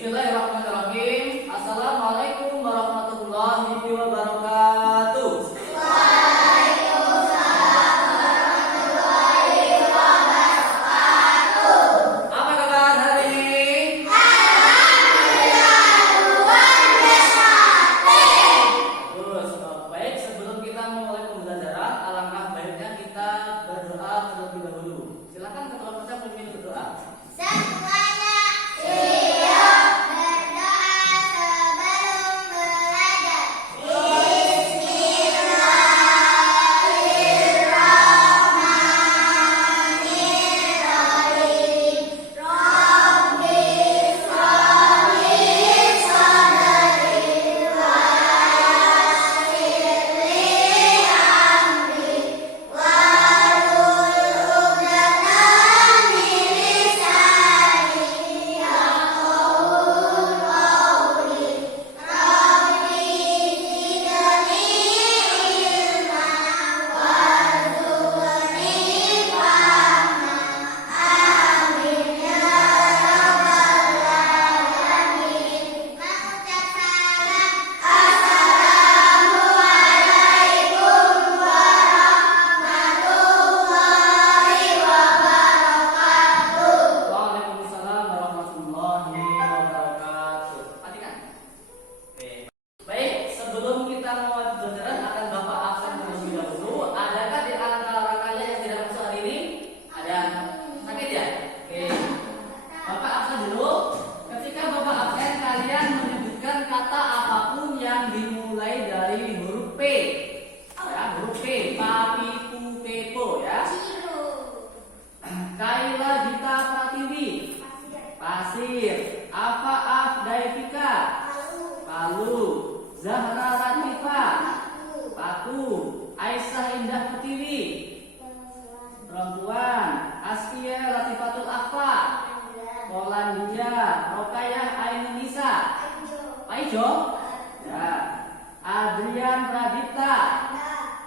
Bismillahirrahmanirrahim. Assalamualaikum warahmatullahi wabarakatuh. Apa kabar hari ini? Bagus. Baik, sebelum kita memulai pembelajaran, alangkah baiknya kita berdoa terlebih dahulu. Silakan ketua kita memimpin berdoa. Waalaikumsalam warahmatullahi wabarakatuh. Perhatikan. Oke. Baik, sebelum kita mulai pembelajaran akan Bapak absen terlebih dahulu. Adakah di antara kalian yang tidak masuk hari ini? Ada? Sakit ya? Oke. Bapak absen dulu. Ketika Bapak absen, kalian menyebutkan kata apapun yang dimulai dari huruf P. Ya, huruf P. Papi, pu, kepo ya. Kaila Dita Pratiwi. Pasir. Afaaf Daifika. Palu. Zahra Ratifa. Paku. Aisyah Indah Putiwi. Perempuan. Askia Latifatul Afa. Polandia. Rokayah Ainunisa. Paijo. Ya. Adrian Pradipta.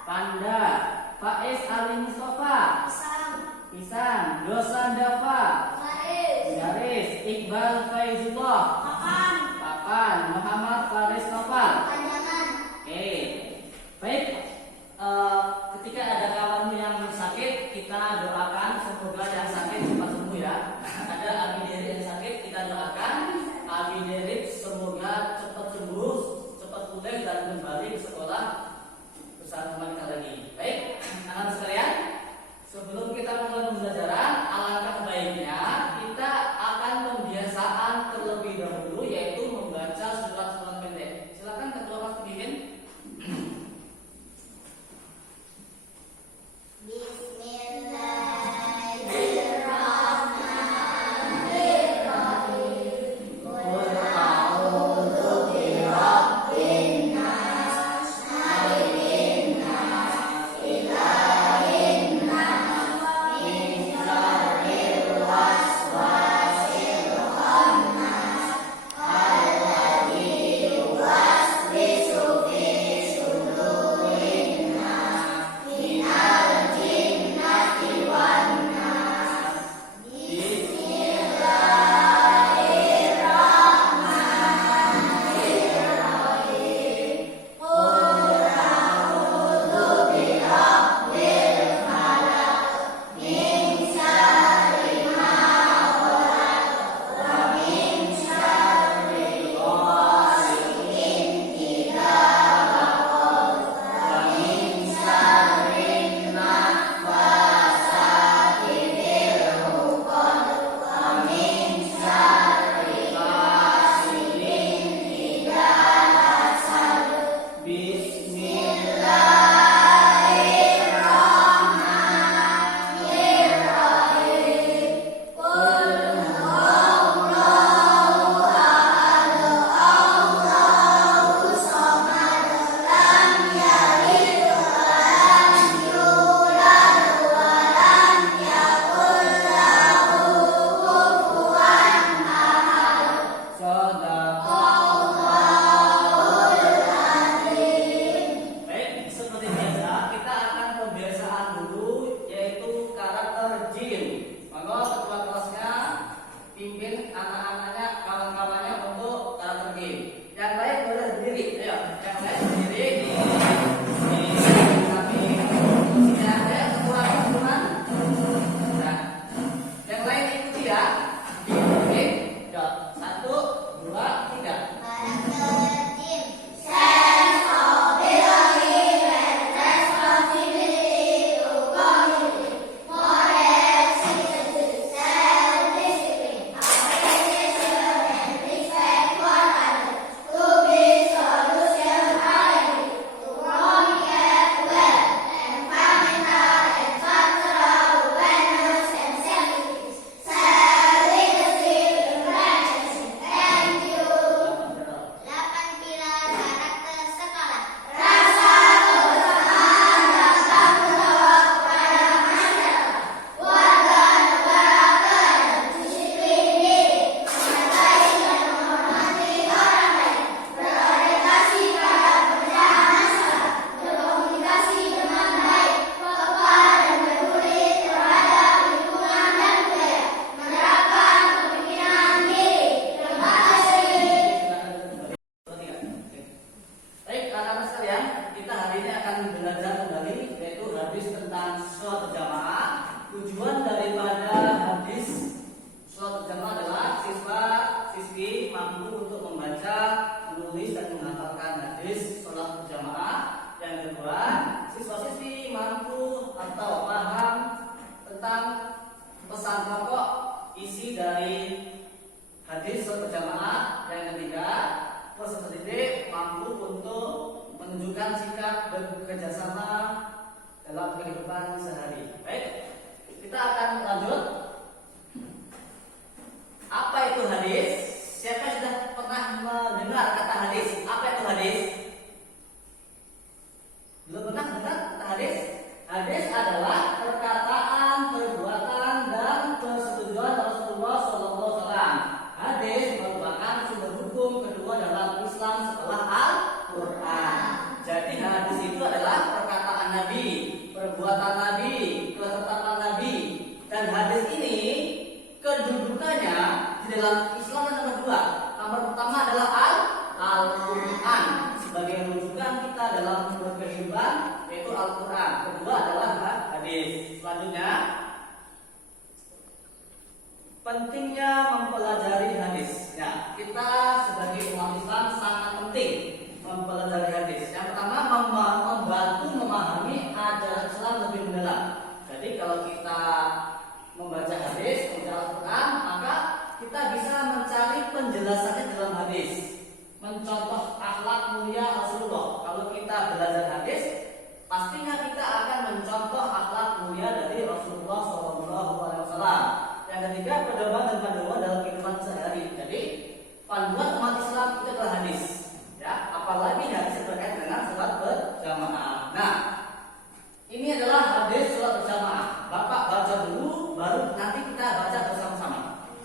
Panda. Faiz Ali Mustafa. Pisang. Dosan Dava. Garis. Iqbal Faizullah. Papan. Muhammad Faris Noval. Oke. Baik. Ketika ada kawan yang sakit, kita doakan semoga yang sakit cepat sembuh ya. Ada Abi Derit yang sakit, kita doakan Abi Derit semoga cepat sembuh, cepat pulih dan kembali ke sekolah bersama kita lagi. Baik, anak-anak sekalian, sebelum kita mulai pembelajaran, alangkah baiknya kita akan pembiasaan terlebih dahulu, yaitu membaca surat-surat pendek. Silakan ketua kelas pembimbing. Quran mampu untuk membaca, menulis dan menghafalkan hadis sholat berjamaah. Yang kedua, siswa-siswi mampu atau paham tentang pesan pokok isi dari hadis sholat berjamaah. Yang ketiga, peserta didik mampu untuk menunjukkan sikap bekerjasama dalam kehidupan sehari. Baik, kita akan lanjut. Apa itu hadis? Siapa yang sudah pernah mendengar kata hadis? Apa itu hadis? Belum pernah dengar kata hadis? Hadis adalah perkataan, perbuatan, dan persetujuan Rasulullah SAW. Hadis merupakan sumber hukum kedua dalam Islam setelah Al-Quran. Jadi hadis itu adalah perkataan Nabi, perbuatan Nabi, ketetapan Nabi. Dan hadis ini kedudukannya di dalam Islam ada dua. Nomor pertama adalah Al-Quran sebagai rujukan kita dalam berkehidupan, yaitu Al-Quran. Kedua adalah hadis. Selanjutnya, pentingnya mempelajari hadis. Ya, kita sebagai umat Islam sangat penting mempelajari hadis. Yang pertama, membantu memahami ajaran Islam lebih mendalam. Jadi kalau kita membaca hadis, membaca Al-Quran, maka kita bisa mencari penjelasannya dalam hadis, mencontoh akhlak mulia Rasulullah. Kalau kita belajar hadis, pastinya kita akan mencontoh akhlak mulia dari Rasulullah SAW. Yang ketiga, pedoman dan panduan dalam kehidupan sehari. Jadi panduan umat Islam itu adalah hadis. Ya, apalagi hadis terkait dengan sholat berjamaah. Nah, ini adalah hadis sholat berjamaah. Bapak baca dulu, baru nanti kita baca bersama-sama.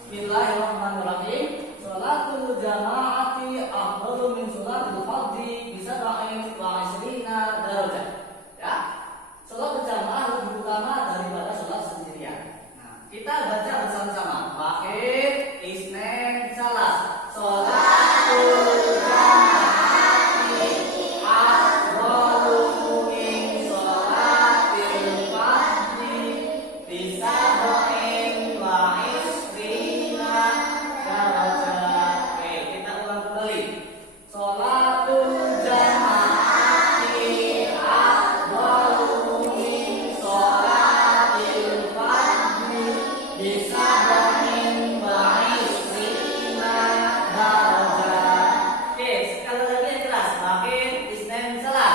Bismillahirrahmanirrahim. Sholatul jamaati afdalu min sholatil fardhi bi sab'in wa 'ishrina darajah. Ya. Sholat berjamaah lebih utama daripada sholat sendirian. Nah, kita baca bersama-sama. Wahid, isnain, salas. Sholatul jamaati afdalu min sholatil fardhi bi sab'in wa 'ishrina darajah. Oke, kita ulang kembali. Sholatul jamaati afdalu min sholatil fardhi bi sab'in wa 'ishrina darajah. Oke, sekali lagi yang keras. Makin isnain salah.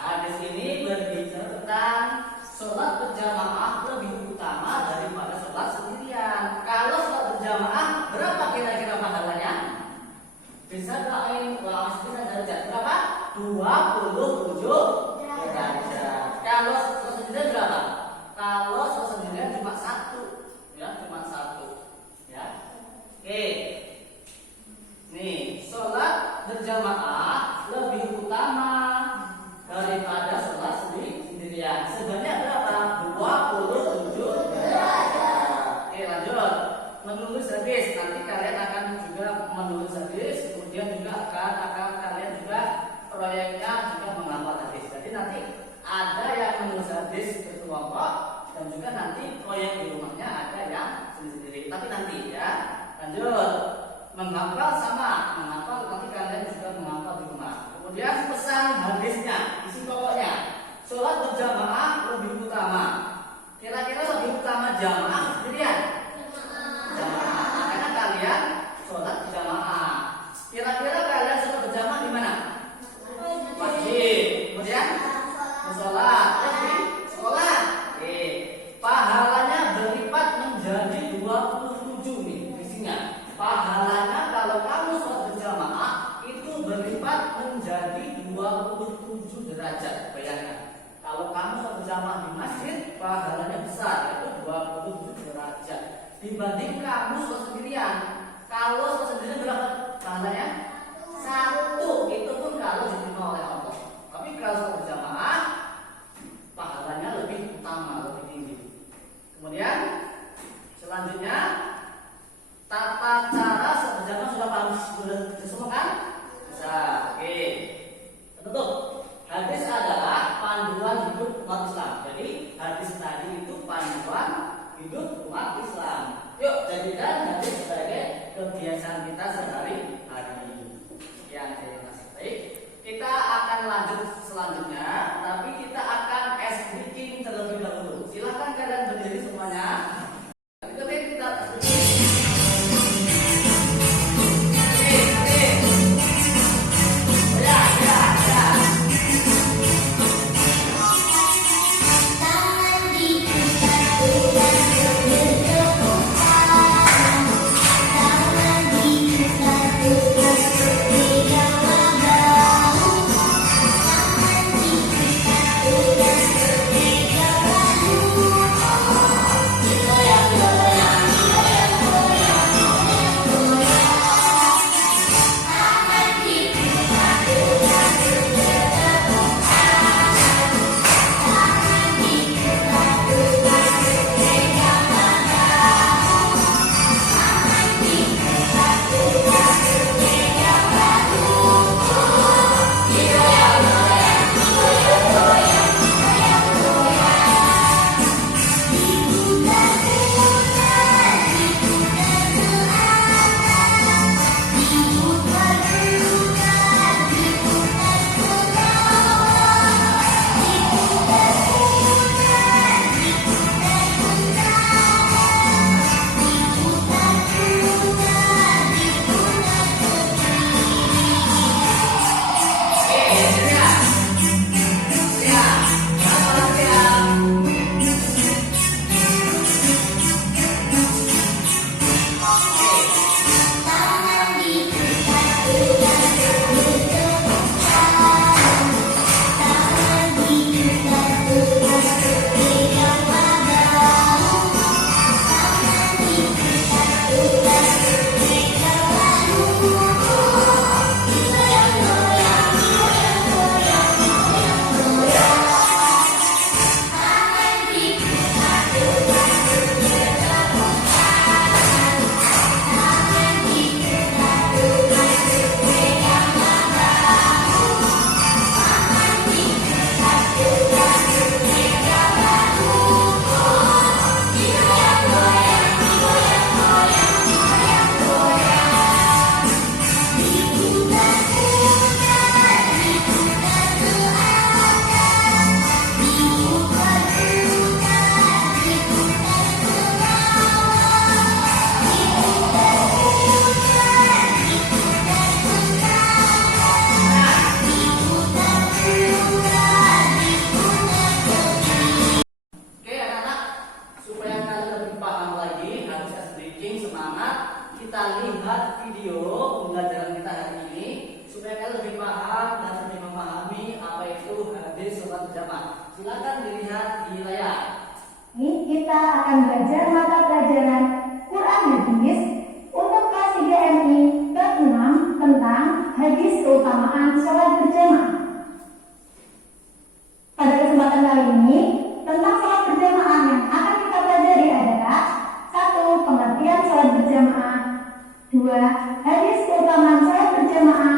Hadis ini berbicara tentang sholat berjamaah lebih utama daripada sholat sendirian. Kalau sholat berjamaah, berapa kira-kira pahalanya? Bisa lain wa asrina derajat. Berapa? 27 derajat. Kalau sholat sendirian berapa? Kalau sholat sendirian cuma satu, ya, cuma satu. Ya. Oke. Nih, sholat berjamaah lebih utama daripada sholat sendirian. Sebanyak berapa? 27 derajat. Oke, lanjut. Menulis hadis. Nanti kalian akan juga menulis hadis. Kemudian juga akan kalian juga proyeknya juga menghafal hadis. Jadi nanti ada yang menulis hadis berkelompok dan juga nanti proyek di rumahnya ada yang sendiri-sendiri. Tapi nanti ya. Lanjut. Menghafal sama, menghafal nanti kalian juga menghafal di rumah. Kemudian pesan hadisnya, isi pokoknya. Sholat berjamaah lebih utama. Kira-kira lebih utama jamaah sendirian? Jamaah. Karena kalian sholat berjamaah. Kira-kira kalian sholat berjamaah di mana? Masjid. Kemudian musola. Di sekolah. Oke. Pahalanya berlipat menjadi 27 nih isinya. Pahalanya kalau kamu sholat berjamaah itu berlipat menjadi 27 derajat. Bayangkan. Kalau kamu sholat berjamaah di masjid, pahalanya besar, yaitu 27 derajat. Dibanding kamu sholat sendirian. Kalau sholat sendirian berapa pahalanya? 1. Itu pun kalau diterima oleh Allah. Tapi kalau sholat berjamaah Silakan dilihat di layar. Ini kita akan belajar mata pelajaran Quran Hadis untuk kelas 3 MI ke-6 tentang hadis keutamaan sholat berjamaah. Pada kesempatan kali ini, tentang sholat berjamaah yang akan kita pelajari adalah 1. Pengertian sholat berjamaah, 2. Hadis keutamaan sholat berjamaah,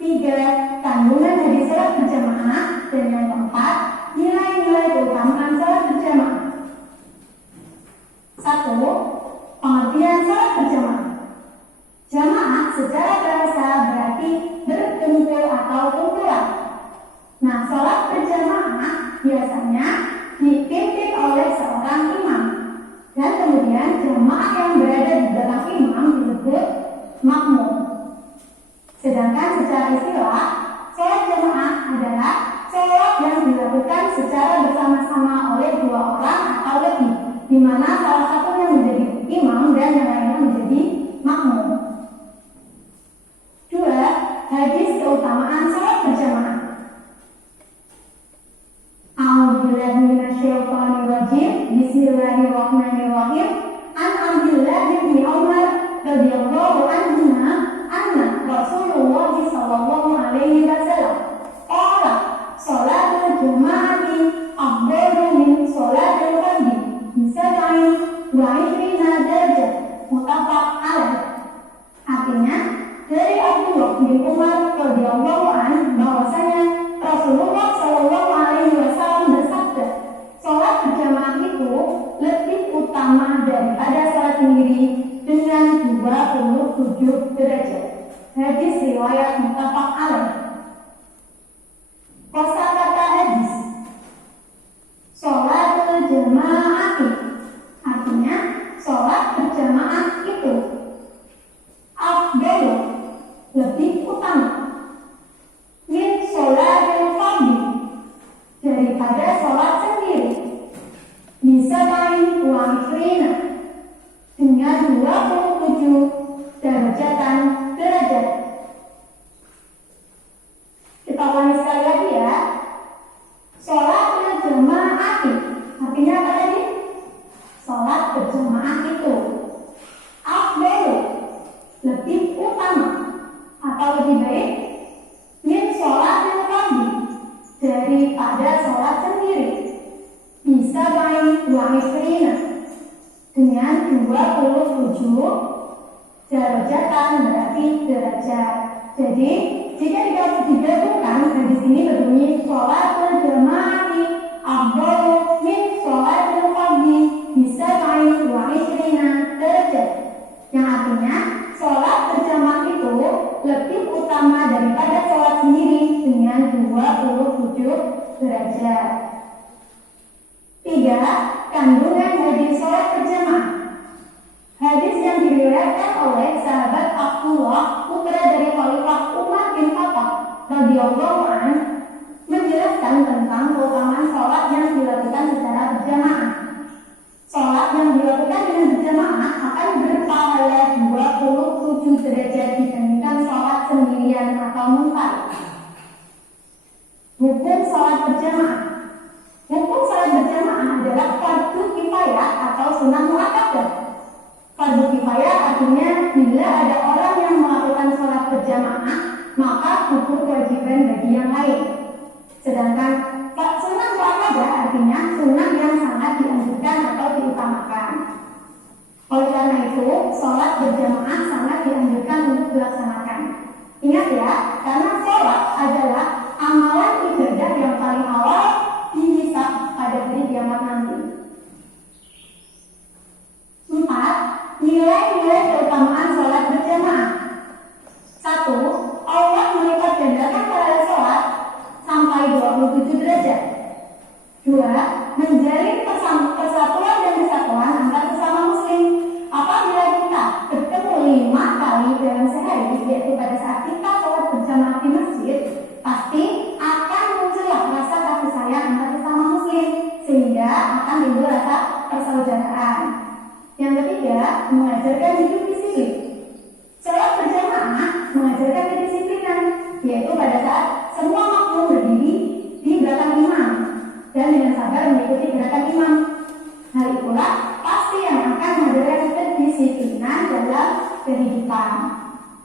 3. Kandungan hadis sholat berjamaah, dan yang keempat, nilai-nilai keutamaan sholat berjamaah. 1. Pengertian sholat berjamaah. Jamaah secara bahasa berarti berkumpul atau kumpulan. Nah, sholat berjamaah biasanya dipimpin oleh seorang imam, dan kemudian jamaah yang berada di belakang imam disebut makmum. Sedangkan secara istilah, sholat jamaah adalah sholat yang dilakukan secara bersama-sama oleh 2 orang atau lebih, di mana salah satunya menjadi imam dan yang lainnya menjadi makmum. 2. Hadis keutamaan sholat berjamaah. A'udzubillahi minasyaitonir rajim. Bismillahirrahmanirrahim. An Abdullah bin Umar radhiyallahu anhu anna Rasulullah sallallahu alaihi wasallam qala sholatul jama'ati afdalu min sholatil fardhi bisab'in wa 'ishrina darajah muttafaq alaih. Artinya, dari Abdullah bin Umar radhiyallahu anhu bahwasanya Rasulullah sallallahu alaihi wasallam bersabda, sholat berjamaah itu lebih utama daripada sholat sendiri dengan 27 derajat. Hadis riwayat muttafaq alaih. Kosakata hadis sholatul jamaah, artinya sholat berjamaah itu afdalu, lebih utama, min sholatil fardhi, daripada sholat sendiri, bisa main uang ishrina, dengan 27 derajat. Kita ulangi sekali lagi ya. Sholat berjamaah, artinya apa tadi? Sholat berjamaah itu afdalu, lebih utama atau lebih baik, min sholatil fardhi, daripada sholat sendiri, bisa main uang ishrina, dengan 27 derajatan, berarti derajat. Jadi jika digabungkan, hadis ini berbunyi sholatul jamaati afdalu min sholatil fardhi bisa main uang ishrina derajat, yang artinya sholat berjamaah itu lebih utama daripada sholat sendiri dengan 27 derajat. 3. Kandungan hadis sholat berjamaah. Hadis yang diriwayatkan oleh sahabat Abdullah, putra dari Khalifah Umar bin Khattab radhiyallahu anhu, menjelaskan tentang keutamaan sholat yang dilakukan secara berjamaah. Sholat yang dilakukan dengan berjamaah akan berpahala 27 derajat dibandingkan sholat sendirian atau munfarid. Hukum sholat berjamaah. Hukum sholat berjamaah adalah fardu kifayah atau sunnah muakkadah. Fardu kifayah artinya bila ada orang yang melakukan sholat berjamaah, maka gugur kewajiban bagi yang lain. Sedangkan sunnah muakkadah artinya sunnah yang sangat dianjurkan atau diutamakan. Oleh karena itu, sholat berjamaah sangat dianjurkan untuk dilaksanakan. Ingat ya, karena sholat adalah amalan ibadah yang paling awal dihisab pada hari kiamat nanti. 4. Nilai-nilai keutamaan sholat berjamaah. 1. Allah melipat gandakan pahala sholat sampai 27 derajat. 2. Menjalin persatuan dan kesatuan antar sesama muslim. Apabila kita bertemu 5 kali dalam sehari, yaitu pada saat kita sholat berjamaah di masjid, pasti akan muncullah rasa kasih sayang antar sesama muslim, sehingga akan timbul rasa persaudaraan. Yang ketiga, mengajarkan hidup disiplin. Sholat berjamaah mengajarkan kedisiplinan, yaitu pada saat semua makmum berdiri di belakang imam, sabar mengikuti gerakan imam. Hal itulah pasti yang akan menghadirkan kedisiplinan dalam kehidupan.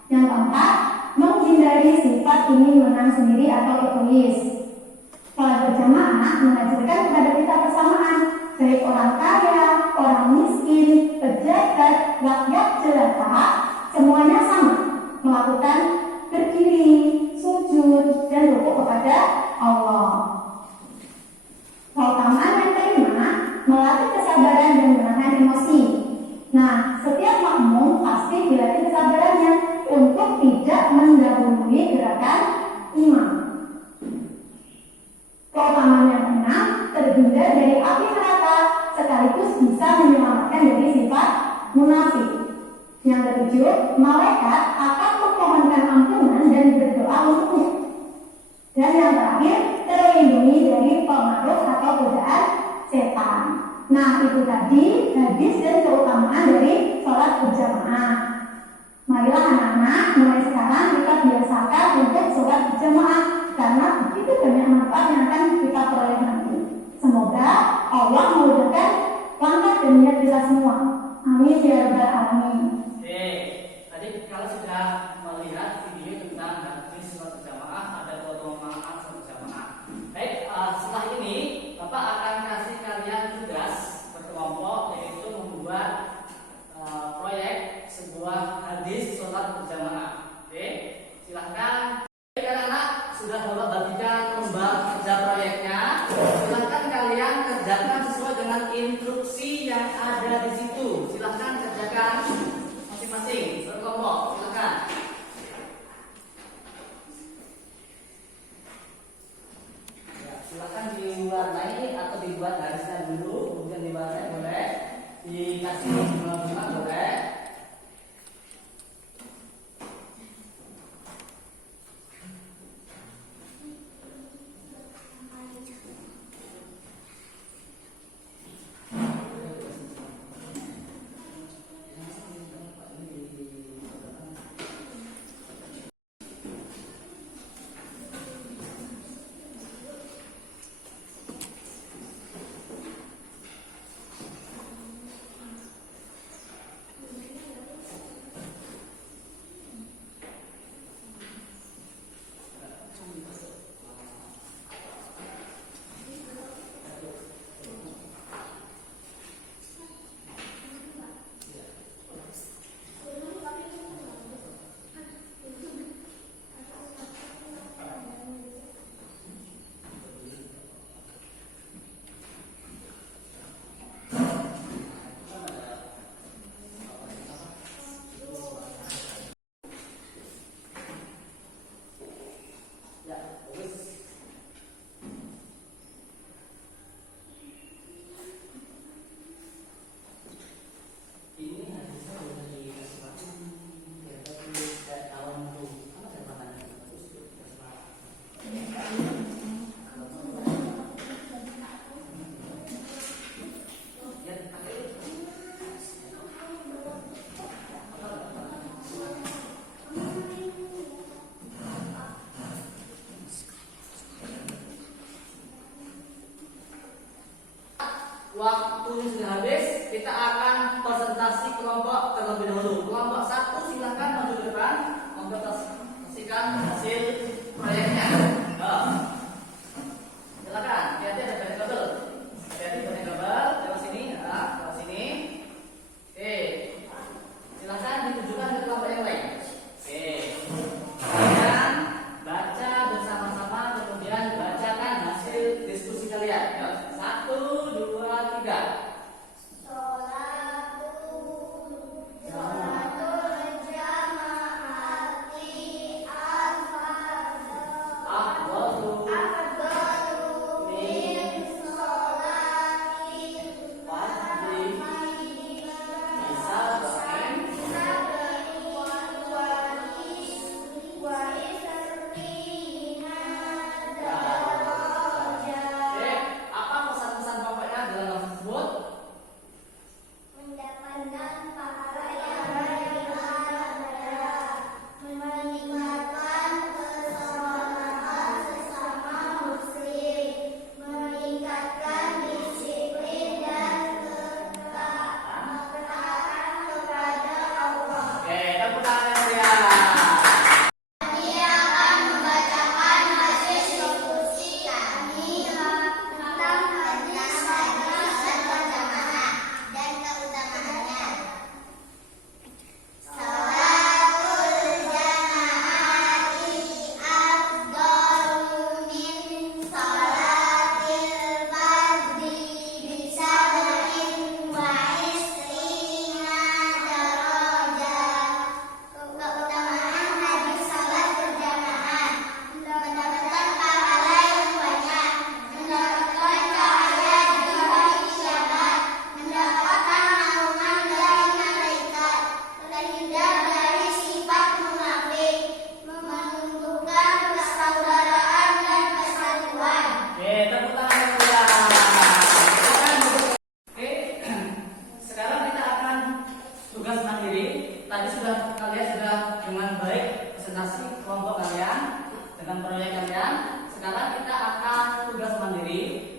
Yang keempat, menghindari sifat ingin menang sendiri atau egois. Sholat berjamaah mengajarkan kepada kita persamaan, baik orang kaya, orang miskin, pejabat, rakyat jelata, semuanya sama melakukan berdiri, sujud, dan rukuk kepada Allah. Keutamaan yang kelima, melatih kesabaran dan menahan emosi. Nah, setiap makmum pasti dilatih kesabarannya untuk tidak mendahului gerakan imam. Keutamaan yang keenam, terhindar dari api neraka sekaligus bisa menyelamatkan dari sifat munafik. Yang ketujuh, malaikat akan memohonkan ampunan dan berdoa untuknya. Dan yang terakhir, terlindungi dari pengaruh atau godaan setan. Nah, itu tadi hadis dan keutamaan dari sholat berjamaah. Marilah anak-anak, mulai sekarang kita biasakan untuk sholat berjamaah karena begitu banyak manfaat yang akan kita peroleh nanti. Semoga Allah memudahkan langkah dan niat kita semua. Amin ya rabbal alamin. Oke, tadi kalau sudah melihat video tentang hadis sholat berjamaah, ada keutamaan sholat berjamaah. Baik, setelah ini Bapak akan kasih kalian tugas berkelompok, yaitu membuat proyek sebuah hadis sholat berjamaah. Oke, silahkan. Baik, anak-anak, sudah Bapak bagikan lembar kerja proyeknya. Silahkan kalian kerjakan sesuai dengan instruksi yang ada di situ. Silahkan kerjakan masing-masing berkelompok. Silahkan. Ya, silahkan diwarnai atau dibuat garisnya dulu, kemudian diwarnai boleh, dikasih bunga-bunga boleh. Waktunya sudah habis, kita akan presentasi kelompok terlebih dahulu. Kelompok 1 silahkan maju ke depan, mempresentasikan hasil proyeknya. Silakan, hati-hati ada banyak kabel. Hati-hati banyak kabel, lewat sini, lewat sini. Oke, silahkan ditujukan ke kelompok yang lain. Oke, kalian baca bersama-sama, kemudian bacakan hasil diskusi kalian. Yuk, 1, 2, 3. Apa pesan-pesan pokoknya dalam hal tersebut?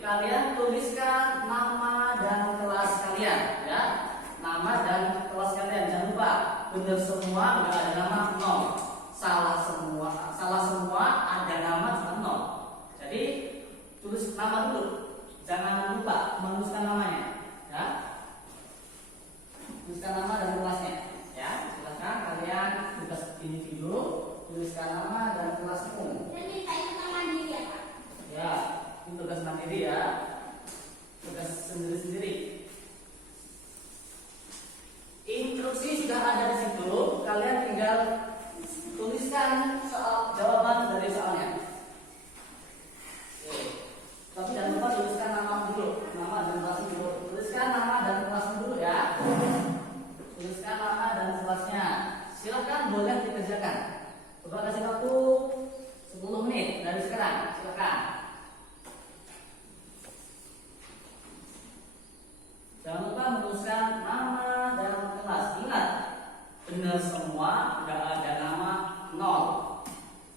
kalian tuliskan nama dan kelas kalian, ya. Nama dan kelas kalian, jangan lupa benar semua, nggak ada nama nol. Salah semua ada nama cuma nol. Jadi tulis nama dulu, jangan lupa menuliskan namanya, ya. Tuliskan nama dan kelasnya, ya. Silakan kalian tugas individu, tuliskan nama dan kelasmu. Jadi saya itu mandiri ya Pak? Ya, ini tugas mandiri ya, tugas sendiri-sendiri. Instruksi sudah ada di situ, kalian tinggal tuliskan soal jawaban dari soalnya. Oke. Tapi jangan lupa tuliskan nama dulu, nama dan kelas dulu. Tuliskan nama dan kelas dulu ya. Tuliskan nama dan kelasnya. Silakan boleh dikerjakan. Coba kasih waktu 10 menit dari sekarang. Silakan. Jangan lupa menuliskan nama dan kelas. Ingat, benar semua, nggak ada nama nol.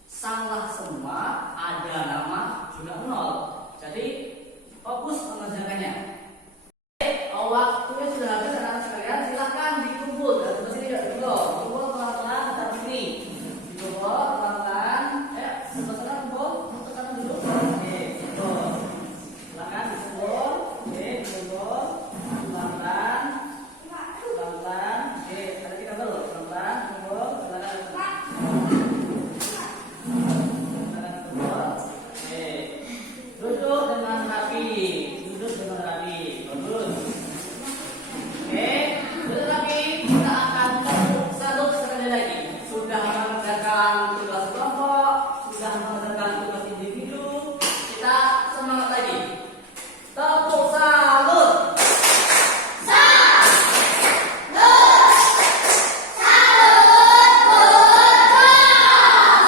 Salah semua, ada nama juga nol. Jadi fokus mengerjakannya. Waktunya sudah habis, anak sekalian. Silakan dikumpul. Dari sini ya, kumpul pelan-pelan ke sini. Dikumpul pelan-pelan. Sebelah sana kumpul. Untuk sana dulu. Oke, kumpul. Silakan dikumpul. Oke, dikumpul. Pelan-pelan. Pelan-pelan. Oke, tadi kita dulu. Pelan-pelan. Kumpul. Silakan. Silakan kumpul. Oke. Duduk dengan rapi. Duduk dengan rapi. Bagus. Oke, duduk rapi. Kita akan salut sekali lagi. Sudah mengerjakan tugas kelompok, sudah mengerjakan tugas individu. Kita semangat lagi. Tepuk salut.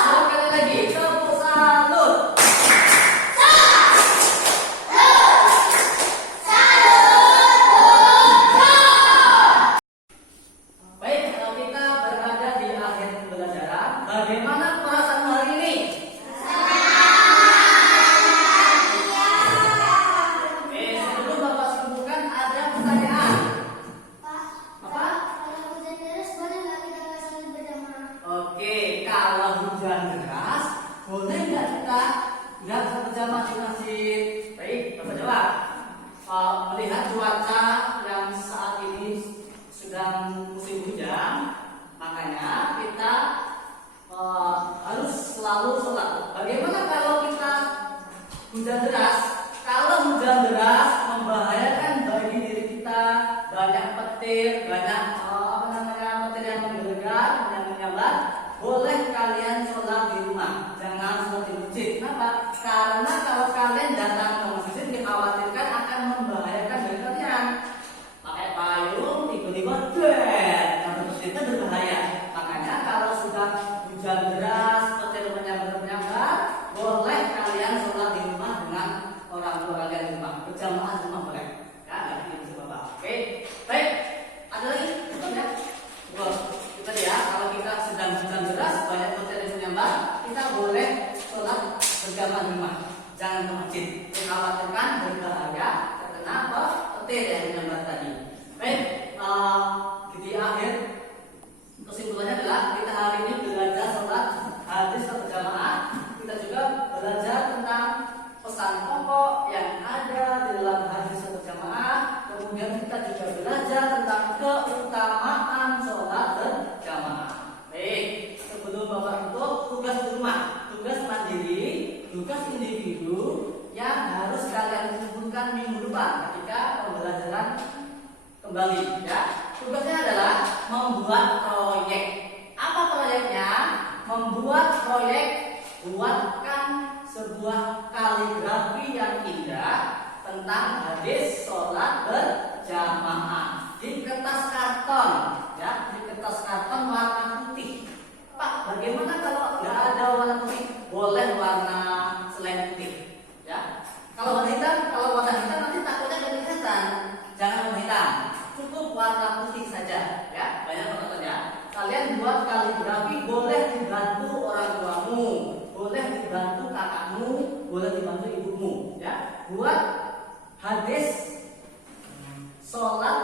Sekali lagi, tepuk salut. Baik, kalau kita berada di akhir pembelajaran, bagaimana perasaan hari ini? Oke, sebelum Bapak simpulkan ada pertanyaan. Apa? Oke, kalau hujan deras, boleh nggak kita nggak bisa berjamaah di masjid? Baik, Bapak jawab. Melihat cuaca yang saat ini sedang musim hujan, makanya kita harus selalu sholat. Bagaimana kalau kita hujan deras? Kalau hujan deras membahayakan bagi diri kita, banyak petir, banyak petir yang menggelegar, yang menyambar. Boleh kalian sholat di rumah, jangan sholat di masjid. Kenapa? Karena kalau kalian datang ke masjid dikhawatirkan akan membahayakan diri kalian. Pakai payung, tiba-tiba kalau itu berbahaya. Makanya kalau sudah hujan deras, petir menyambar, boleh kalian sholat di rumah dengan orang tua kalian di rumah. Berjamaah di rumah boleh. Ya, nggak gitu Bapak. Oke, baik. Ada lagi? Pertanyaan? Kita ya, kalau kita sedang hujan deras, banyak petir yang menyambar, kita boleh sholat berjamaah di rumah. Jangan ke masjid. Dikhawatirkan berbahaya terkena petir yang menyambar tadi. Baik, di akhir kesimpulannya adalah kita hari ini belajar sholat hadis berjamaah. Kita juga belajar tentang pesan pokok yang ada di dalam hadis berjamaah. Kemudian kita juga belajar tentang keutamaan sholat berjamaah. Baik, sebelum Bapak tutup, tugas di rumah, tugas mandiri, tugas individu yang harus kalian kumpulkan minggu depan ketika pembelajaran kembali, ya. Tugasnya adalah membuat proyek. Apa proyeknya? Membuat proyek, buatkan sebuah kaligrafi yang indah tentang hadis sholat berjamaah di kertas karton, ya, di kertas karton warna putih. Pak, bagaimana kalau nggak ada warna putih? Boleh warna selain putih, ya. Kalau warna hitam nanti takutnya kelihatan. Jangan warna hitam, cukup warna putih saja, ya. Banyak teman-teman ya. Kalian buat kaligrafi, boleh dibantu orang tuamu, boleh dibantu kakakmu, boleh dibantu ibumu, ya. Buat Hadis sholat